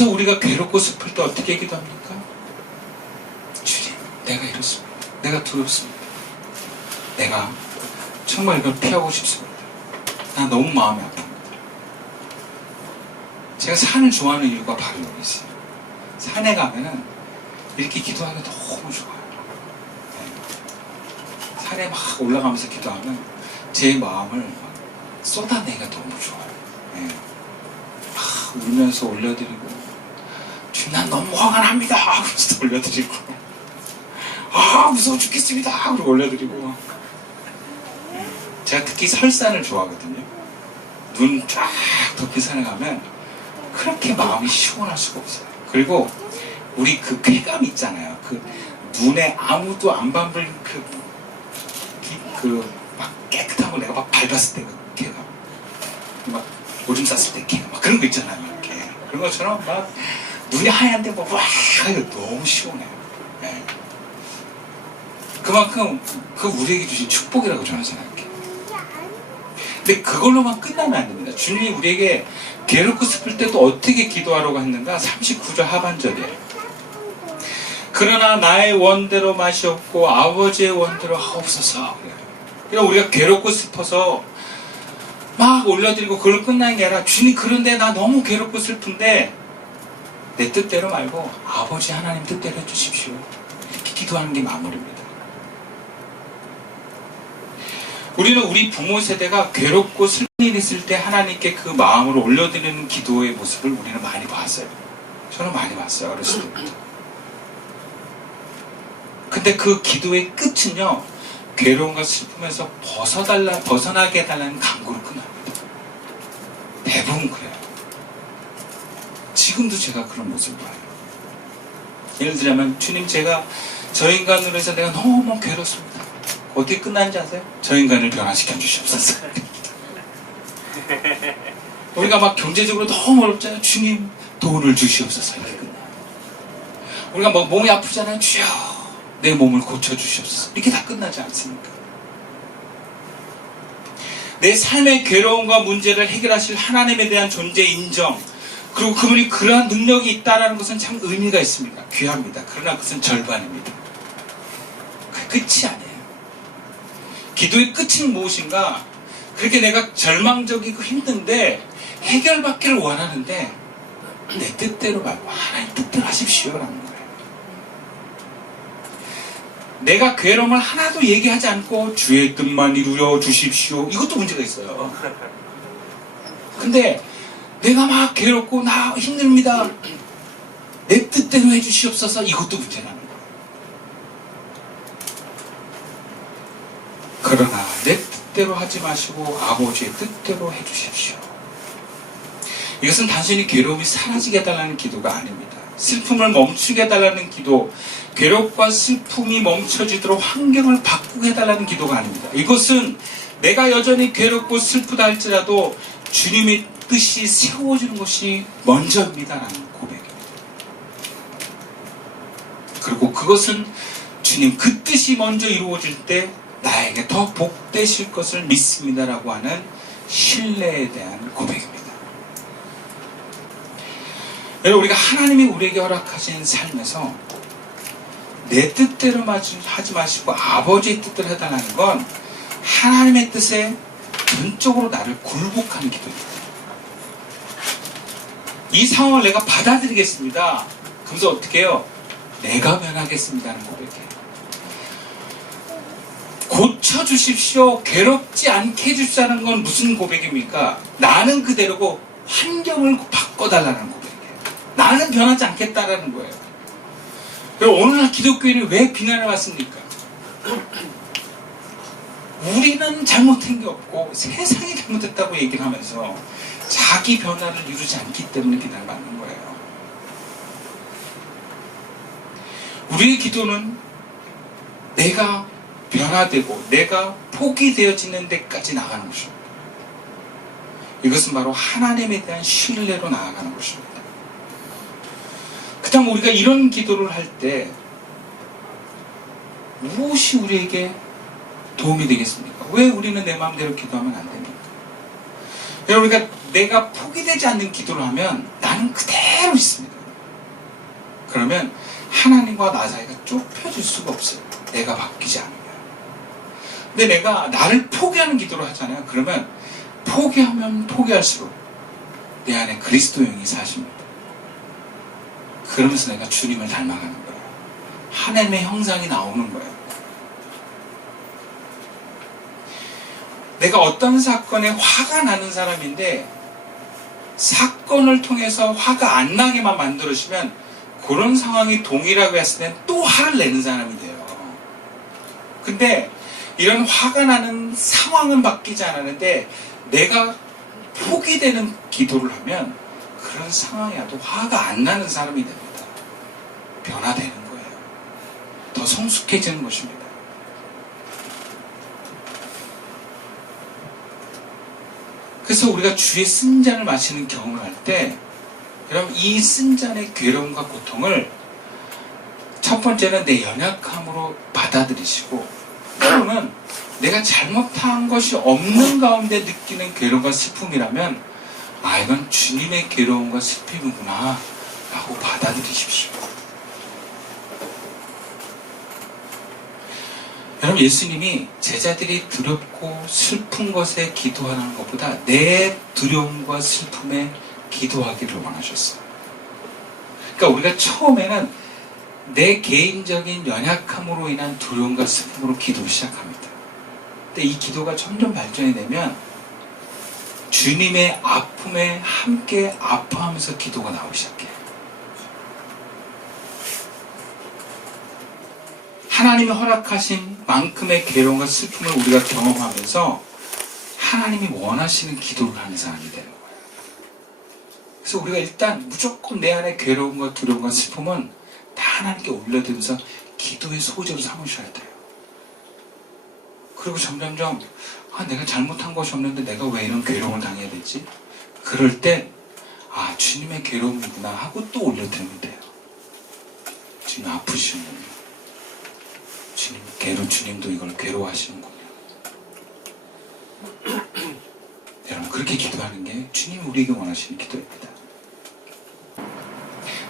그래서 우리가 괴롭고 슬플 때 어떻게 기도합니까? 주님, 내가 이렇습니다. 내가 두렵습니다. 내가 정말 이걸 피하고 싶습니다. 나 너무 마음이 아픕니다. 제가 산을 좋아하는 이유가 바로 여기 있어요. 산에 가면은 이렇게 기도하기 너무 좋아요. 네. 산에 막 올라가면서 기도하면 제 마음을 막 쏟아내기가 너무 좋아요. 네. 막 울면서 올려드리고, 주님, 난 너무 화가 납니다. 하면서 올려드리고, 무서워 죽겠습니다. 그러고 올려드리고. 제가 특히 설산을 좋아하거든요. 눈 쫙 덮인 산에 가면 그렇게 마음이 시원할 수가 없어요. 그리고 우리 그 쾌감 있잖아요. 그 눈에 아무도 안 밟은 막 깨끗한 거 내가 막 밟았을 때 그 쾌감, 막 오줌 쌌을 때 쾌감, 막 그런 거 있잖아요. 이렇게 그런 것처럼 막 눈이 하얀데 막 와, 이거 너무 시원해요. 네. 그만큼 그 우리에게 주신 축복이라고 저는 생각해요. 근데 그걸로만 끝나면 안 됩니다. 주님이 우리에게 괴롭고 슬플 때도 어떻게 기도하라고 했는가? 39절 하반절이에요. 그러나 나의 원대로 마시옵고 아버지의 원대로 하옵소서. 그러니까 우리가 괴롭고 슬퍼서 막 올려드리고 그걸 끝나는 게 아니라, 주님, 그런데 나 너무 괴롭고 슬픈데 내 뜻대로 말고 아버지 하나님 뜻대로 해주십시오. 이렇게 기도하는 게 마무리입니다. 우리는 우리 부모 세대가 괴롭고 슬픈 일이 있을 때 하나님께 그 마음을 올려드리는 기도의 모습을 우리는 많이 봤어요. 저는 많이 봤어요, 어렸을 때부터. 근데 그 기도의 끝은요, 괴로움과 슬픔에서 벗어나게 해달라는 간구로 끝납니다. 대부분 그래요. 지금도 제가 그런 모습을 봐요. 예를 들자면, 주님, 제가 저 인간으로 해서 내가 너무 괴롭습니다. 어떻게 끝나는지 아세요? 저 인간을 변화시켜 주시옵소서. 우리가 막 경제적으로 너무 어렵잖아요. 주님, 돈을 주시옵소서. 이렇게 끝나요. 우리가 막 몸이 아프잖아요. 주여, 내 몸을 고쳐주시옵소서. 이렇게 다 끝나지 않습니까? 내 삶의 괴로움과 문제를 해결하실 하나님에 대한 존재 인정, 그리고 그분이 그러한 능력이 있다는 것은 참 의미가 있습니다. 귀합니다. 그러나 그것은 절반입니다. 그 끝이 아니에요. 기도의 끝은 무엇인가? 그렇게 내가 절망적이고 힘든데 해결받기를 원하는데 내 뜻대로 말고 하나님 뜻대로 하십시오라는 거예요. 내가 괴로움을 하나도 얘기하지 않고 주의 뜻만 이루어 주십시오, 이것도 문제가 있어요. 근데 내가 막 괴롭고 나 힘듭니다, 내 뜻대로 해주시옵소서, 이것도 문제라는 거예요. 그러나 내 뜻대로 하지 마시고 아버지의 뜻대로 해주십시오. 이것은 단순히 괴로움이 사라지게 해달라는 기도가 아닙니다. 슬픔을 멈추게 해달라는 기도, 괴롭과 슬픔이 멈춰지도록 환경을 바꾸게 해달라는 기도가 아닙니다. 이것은 내가 여전히 괴롭고 슬프다 할지라도 주님의 뜻이 세워지는 것이 먼저입니다라는 고백입니다. 그리고 그것은 주님 그 뜻이 먼저 이루어질 때 나에게 더 복되실 것을 믿습니다라고 하는 신뢰에 대한 고백입니다. 여러분, 우리가 하나님이 우리에게 허락하신 삶에서 내 뜻대로 하지 마시고 아버지의 뜻대로 해달라는 건 하나님의 뜻에 전적으로 나를 굴복하는 기도입니다. 이 상황을 내가 받아들이겠습니다. 그래서 어떻게 해요? 내가 변하겠습니다는 고백이에요. 고쳐주십시오, 괴롭지 않게 해주시라는 건 무슨 고백입니까? 나는 그대로고 환경을 바꿔달라는 고백이에요. 나는 변하지 않겠다라는 거예요. 그리고 오늘날 기독교인이 왜 비난을 받습니까? 우리는 잘못한 게 없고 세상이 잘못했다고 얘기를 하면서 자기 변화를 이루지 않기 때문에 비난을 받는 거예요. 우리의 기도는 내가 변화되고 내가 포기되어지는 데까지 나가는 것입니다. 이것은 바로 하나님에 대한 신뢰로 나아가는 것입니다. 그다음 우리가 이런 기도를 할 때 무엇이 우리에게 도움이 되겠습니까? 왜 우리는 내 마음대로 기도하면 안 됩니까? 우리가 내가 포기되지 않는 기도를 하면 나는 그대로 있습니다. 그러면 하나님과 나 사이가 좁혀질 수가 없어요. 내가 바뀌지 않으면. 근데 내가 나를 포기하는 기도를 하잖아요. 그러면 포기하면 포기할수록 내 안에 그리스도 영이 사십니다. 그러면서 내가 주님을 닮아가는 거예요. 하나님의 형상이 나오는 거예요. 내가 어떤 사건에 화가 나는 사람인데 사건을 통해서 화가 안 나게만 만들어주면 그런 상황이 동일하게 했을 땐 또 화를 내는 사람이 돼요. 근데 이런 화가 나는 상황은 바뀌지 않았는데 내가 포기되는 기도를 하면 그런 상황이 와도 화가 안 나는 사람이 됩니다. 변화되는 거예요. 더 성숙해지는 것입니다. 그래서 우리가 주의 쓴잔을 마시는 경험을 할 때 여러분 이 쓴잔의 괴로움과 고통을 첫 번째는 내 연약함으로 받아들이시고 또는 내가 잘못한 것이 없는 가운데 느끼는 괴로움과 슬픔이라면 아 이건 주님의 괴로움과 슬픔이구나 라고 받아들이십시오. 여러분 예수님이 제자들이 두렵고 슬픈 것에 기도하는 것보다 내 두려움과 슬픔에 기도하기를 원하셨어요. 그러니까 우리가 처음에는 내 개인적인 연약함으로 인한 두려움과 슬픔으로 기도를 시작합니다. 근데 이 기도가 점점 발전이 되면 주님의 아픔에 함께 아파하면서 기도가 나오기 시작해요. 하나님이 허락하신 만큼의 괴로움과 슬픔을 우리가 경험하면서 하나님이 원하시는 기도를 하는 사람이 되는 거예요. 그래서 우리가 일단 무조건 내 안에 괴로움과 두려움과 슬픔은 다 하나님께 올려드리면서 기도의 소재로 삼으셔야 돼요. 그리고 점점점 내가 잘못한 것이 없는데 내가 왜 이런 괴로움을 당해야 되지? 그럴 때 주님의 괴로움이구나 하고 또 올려드리면 돼요. 주님 아프시는군요. 주님도 이걸 괴로워하시는군요. 여러분 그렇게 기도하는 게 주님이 우리에게 원하시는 기도입니다.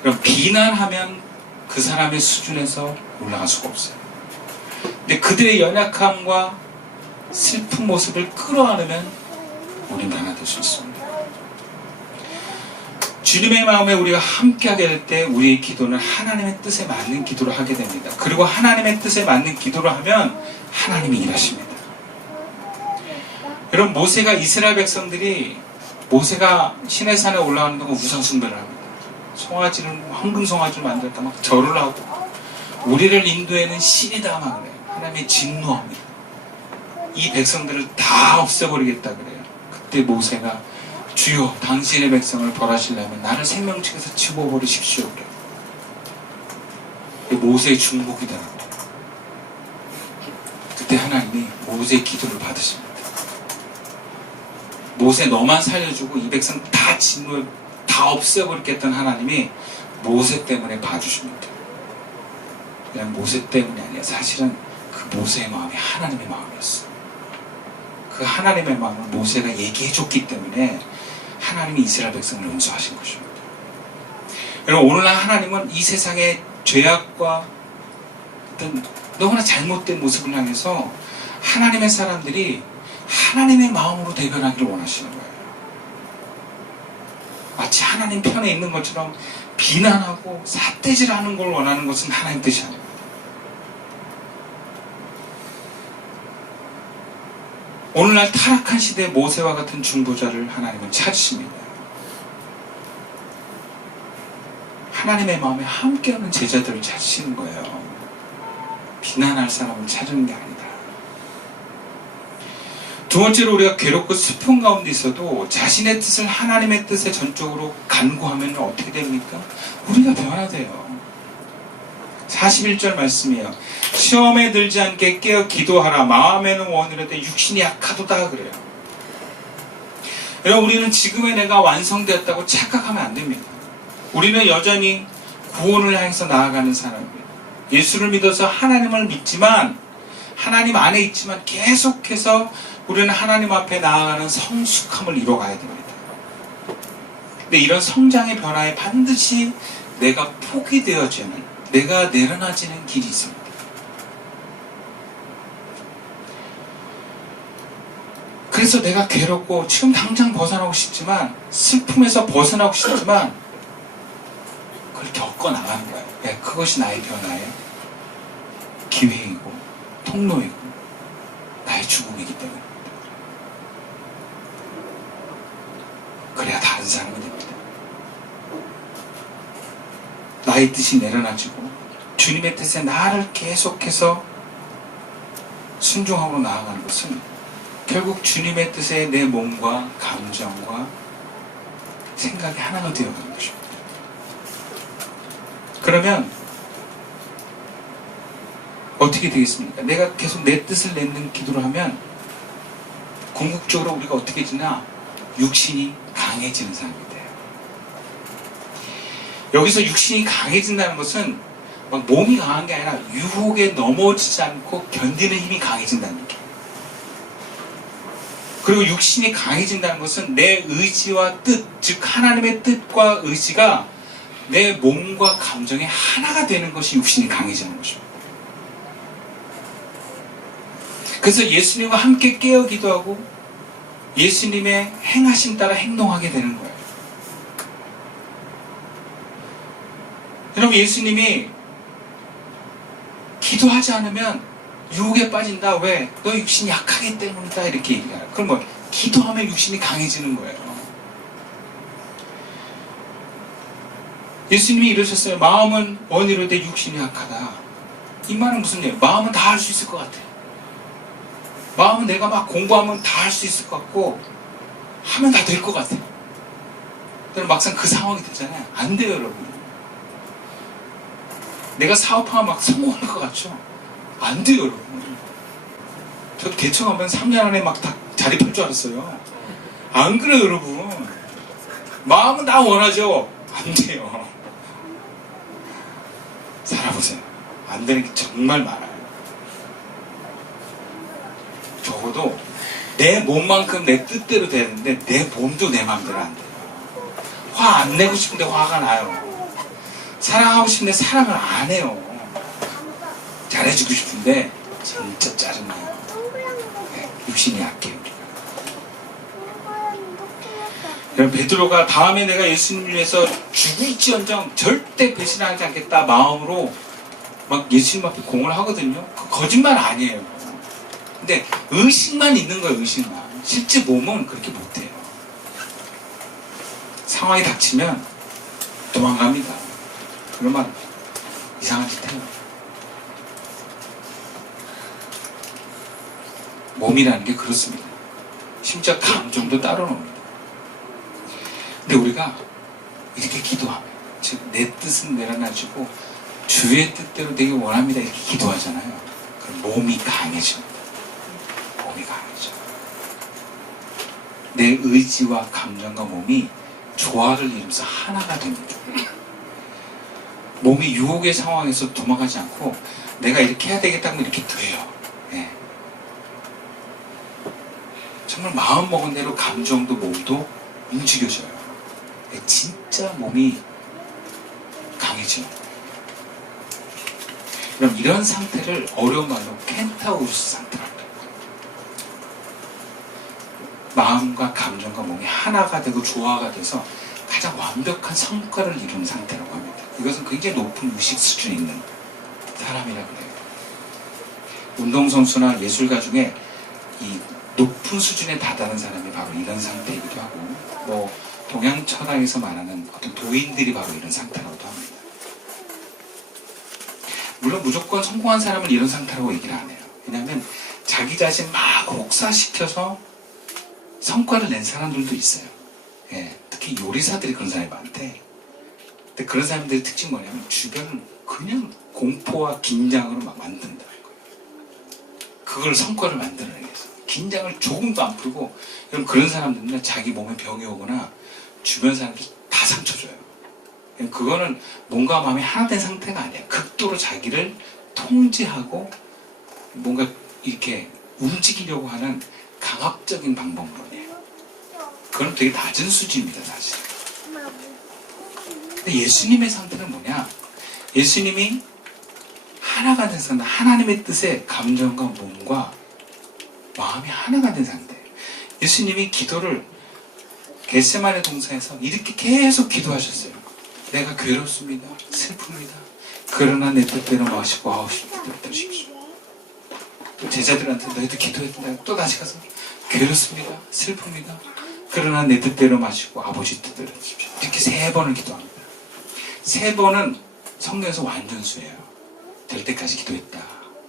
그럼 비난하면 그 사람의 수준에서 올라갈 수가 없어요. 근데 그들의 연약함과 슬픈 모습을 끌어안으면 우리는 변화될 수 있습니다. 주님의 마음에 우리가 함께하게 될 때 우리의 기도는 하나님의 뜻에 맞는 기도를 하게 됩니다. 그리고 하나님의 뜻에 맞는 기도를 하면 하나님이 일하십니다. 여러분 모세가 이스라엘 백성들이 모세가 시내산에 올라가는 동안 우상 숭배를 합니다. 황금 송아지를 만들었다 막 절을 하고 우리를 인도에는 신이다 막 그래요. 하나님이 진노합니다. 이 백성들을 다 없애버리겠다 그래요. 그때 모세가 주여 당신의 백성을 벌하시려면 나를 생명책에서 집어버리십시오 그래요. 모세의 중복이더라고요. 그때 하나님이 모세의 기도를 받으십니다. 모세 너만 살려주고 이 백성 다 진노에 다 없애버리겠다는 하나님이 모세 때문에 봐주십니다. 그냥 모세 때문이 아니라 사실은 그 모세의 마음이 하나님의 마음이었어요. 그 하나님의 마음을 모세가 얘기해줬기 때문에 하나님이 이스라엘 백성을 용서하신 것입니다. 여러분 오늘날 하나님은 이 세상의 죄악과 어떤 너무나 잘못된 모습을 향해서 하나님의 사람들이 하나님의 마음으로 대변하기를 원하시는 거예요. 마치 하나님 편에 있는 것처럼 비난하고 삿대질하는 걸 원하는 것은 하나님 뜻이 아닙니다. 오늘날 타락한 시대의 모세와 같은 중보자를 하나님은 찾으십니다. 하나님의 마음에 함께하는 제자들을 찾으시는 거예요. 비난할 사람을 찾는 게 아니다. 두 번째로 우리가 괴롭고 슬픈 가운데 있어도 자신의 뜻을 하나님의 뜻에 전적으로 간구하면 어떻게 됩니까? 우리가 변화돼요. 41절 말씀이에요. 시험에 들지 않게 깨어 기도하라. 마음에는 원이라되 육신이 약하도다 그래요. 여러분 우리는 지금의 내가 완성되었다고 착각하면 안 됩니다. 우리는 여전히 구원을 향해서 나아가는 사람입니다. 예수를 믿어서 하나님을 믿지만 하나님 안에 있지만 계속해서 우리는 하나님 앞에 나아가는 성숙함을 이뤄가야 됩니다. 근데 이런 성장의 변화에 반드시 내가 포기되어지는, 내가 내려놔지는 길이 있습니다. 그래서 내가 괴롭고 지금 당장 벗어나고 싶지만, 슬픔에서 벗어나고 싶지만 그걸 겪어나가는 거예요. 네, 그것이 나의 변화의 기회이고 통로이고 나의 죽음이기 때문에. 그래야 다른 사람이 됩니다. 나의 뜻이 내려놔지고 주님의 뜻에 나를 계속해서 순종하고 나아가는 것은 결국 주님의 뜻에 내 몸과 감정과 생각이 하나가 되어가는 것입니다. 그러면 어떻게 되겠습니까? 내가 계속 내 뜻을 내는 기도를 하면 궁극적으로 우리가 어떻게 되나 육신이 강해지는 사람이 돼요. 여기서 육신이 강해진다는 것은 막 몸이 강한 게 아니라 유혹에 넘어지지 않고 견디는 힘이 강해진다는 느낌. 그리고 육신이 강해진다는 것은 내 의지와 뜻, 즉 하나님의 뜻과 의지가 내 몸과 감정에 하나가 되는 것이 육신이 강해지는 것입니다. 그래서 예수님과 함께 깨어 기도하고 예수님의 행하심 따라 행동하게 되는 거예요. 여러분, 예수님이 기도하지 않으면 유혹에 빠진다. 왜? 너 육신이 약하기 때문이다. 이렇게 얘기해요. 그럼 뭐 기도하면 육신이 강해지는 거예요. 예수님이 이러셨어요. 마음은 원이로되 육신이 약하다. 이 말은 무슨 얘기예요? 마음은 다 할 수 있을 것 같아요. 마음은 내가 막 공부하면 다 할 수 있을 것 같고 하면 다 될 것 같아요. 그럼 막상 그 상황이 되잖아요. 안 돼요, 여러분. 내가 사업하면 막 성공할 것 같죠? 안 돼요, 여러분. 저 개척하면 3년 안에 막 다 자립할 줄 알았어요. 안 그래요, 여러분. 마음은 다 원하죠? 안 돼요. 살아보세요. 안 되는 게 정말 많아요. 적어도 내 몸만큼 내 뜻대로 되는데 내 몸도 내 마음대로 안 돼요. 화 안 내고 싶은데 화가 나요. 사랑하고 싶은데 사랑을 안 해요. 잘해주고 싶은데 진짜 짜증나요. 네, 육신이 약해요. 우리가. 베드로가 다음에 내가 예수님을 위해서 죽을지언정 절대 배신하지 않겠다 마음으로 막 예수님 앞에 공을 하거든요. 그 거짓말 아니에요. 근데 의식만 있는 거예요. 의식만. 실제 몸은 그렇게 못해요. 상황이 닥치면 도망갑니다. 그러면 이상한 짓 해요. 몸이라는 게 그렇습니다. 심지어 감정도 따로 놉니다. 근데 우리가 이렇게 기도하면, 즉 내 뜻은 내려놔지고 주의 뜻대로 되기 원합니다. 이렇게 기도하잖아요. 그럼 몸이 강해집니다. 몸이 강해져. 내 의지와 감정과 몸이 조화를 이루면서 하나가 됩니다. 몸이 유혹의 상황에서 도망가지 않고 내가 이렇게 해야 되겠다면 이렇게 돼요. 네. 정말 마음 먹은 대로 감정도 몸도 움직여져요. 네, 진짜 몸이 강해집니다. 그럼 이런 상태를 어려운 말로 켄타우루스 상태라고 해요. 마음과 감정과 몸이 하나가 되고 조화가 돼서 가장 완벽한 성과를 이루는 상태라고 합니다. 이것은 굉장히 높은 의식 수준이 있는 사람이라고 해요. 운동선수나 예술가 중에 이 높은 수준에 다다른 사람이 바로 이런 상태이기도 하고, 뭐 동양 철학에서 말하는 어떤 도인들이 바로 이런 상태라고도 합니다. 물론 무조건 성공한 사람은 이런 상태라고 얘기를 안 해요. 왜냐하면 자기 자신 막 혹사시켜서 성과를 낸 사람들도 있어요. 예, 특히 요리사들이 그런 사람이 많대. 근데 그런 사람들의 특징이 뭐냐면 주변을 그냥 공포와 긴장으로 막 만든다는 거예요. 그걸 성과를 만들어내기 위해서. 긴장을 조금도 안 풀고, 그럼 그런 사람들은 자기 몸에 병이 오거나 주변 사람들 다 상처 줘요. 그거는 몸과 마음이 하나 된 상태가 아니에요. 극도로 자기를 통제하고 뭔가 이렇게 움직이려고 하는 강압적인 방법론이에요. 그건 되게 낮은 수준입니다, 사실. 예수님의 상태는 뭐냐? 예수님이 하나가 된 상태, 하나님의 뜻에 감정과 몸과 마음이 하나가 된 상태. 예수님이 기도를 겟세마네 동산에서 이렇게 계속 기도하셨어요. 내가 괴롭습니다. 슬픕니다. 그러나 내 뜻대로 마시고 아버지 뜻대로 하십시오. 또 제자들한테 너희도 기도했다. 또 다시 가서 괴롭습니다. 슬픕니다. 그러나 내 뜻대로 마시고 아버지 뜻대로 하십시오. 이렇게 3번을 기도합니다. 3번은 성경에서 완전수예요. 될 때까지 기도했다.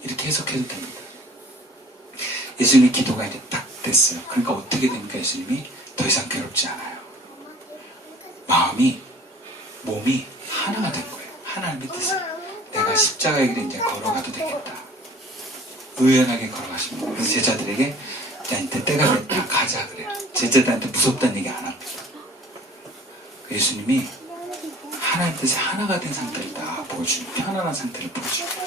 이렇게 해석해도 됩니다. 예수님의 기도가 이제 딱 됐어요. 그러니까 어떻게 됩니까? 예수님이 더 이상 괴롭지 않아요. 마음이, 몸이 하나가 된 거예요. 하나님의 뜻을. 내가 십자가의 길에 이제 걸어가도 되겠다. 의연하게 걸어가십니다. 그래서 제자들에게 야, 이제 때가 됐다. 가자 그래요. 제자들한테 무섭다는 얘기 안 합니다. 예수님이 하나님 뜻이 하나가 된 상태를 다 보여주는 편안한 상태를 보여줍니다.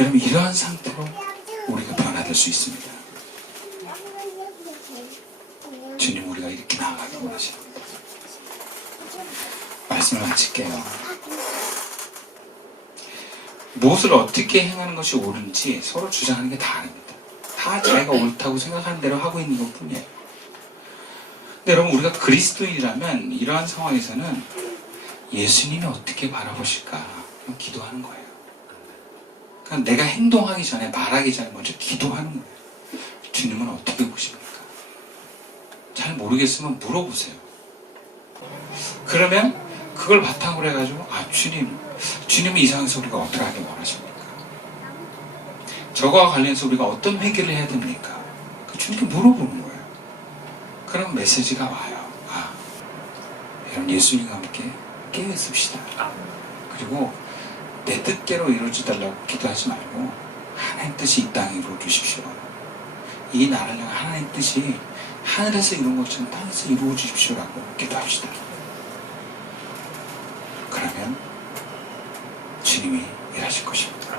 여러분 이러한 상태로 우리가 변화될 수 있습니다. 주님 우리가 이렇게 나아가기 원하십니다. 말씀을 마칠게요. 무엇을 어떻게 행하는 것이 옳은지 서로 주장하는 게 다 아닙니다. 다 자기가 옳다고 생각하는 대로 하고 있는 것 뿐이에요. 근데 여러분 우리가 그리스도인이라면 이러한 상황에서는 예수님이 어떻게 바라보실까 기도하는 거예요. 그러니까 내가 행동하기 전에 말하기 전에 먼저 기도하는 거예요. 주님은 어떻게 보십니까? 잘 모르겠으면 물어보세요. 그러면 그걸 바탕으로 해가지고 주님은 이 상황에서 우리가 어떻게 하길 원하십니까? 저거와 관련해서 우리가 어떤 회개를 해야 됩니까? 주님께 물어보는 거예요. 그럼 메시지가 와요. 여러분 예수님과 함께 깨어 있읍시다. 그리고 내 뜻대로 이루어져 달라고 기도하지 말고 하나님 뜻이 이 땅에 이루어 주십시오. 이 나라를 향한 하나님 뜻이 하늘에서 이룬 것처럼 땅에서 이루어 주십시오라고 기도합시다. 그러면 주님이 일하실 것입니다.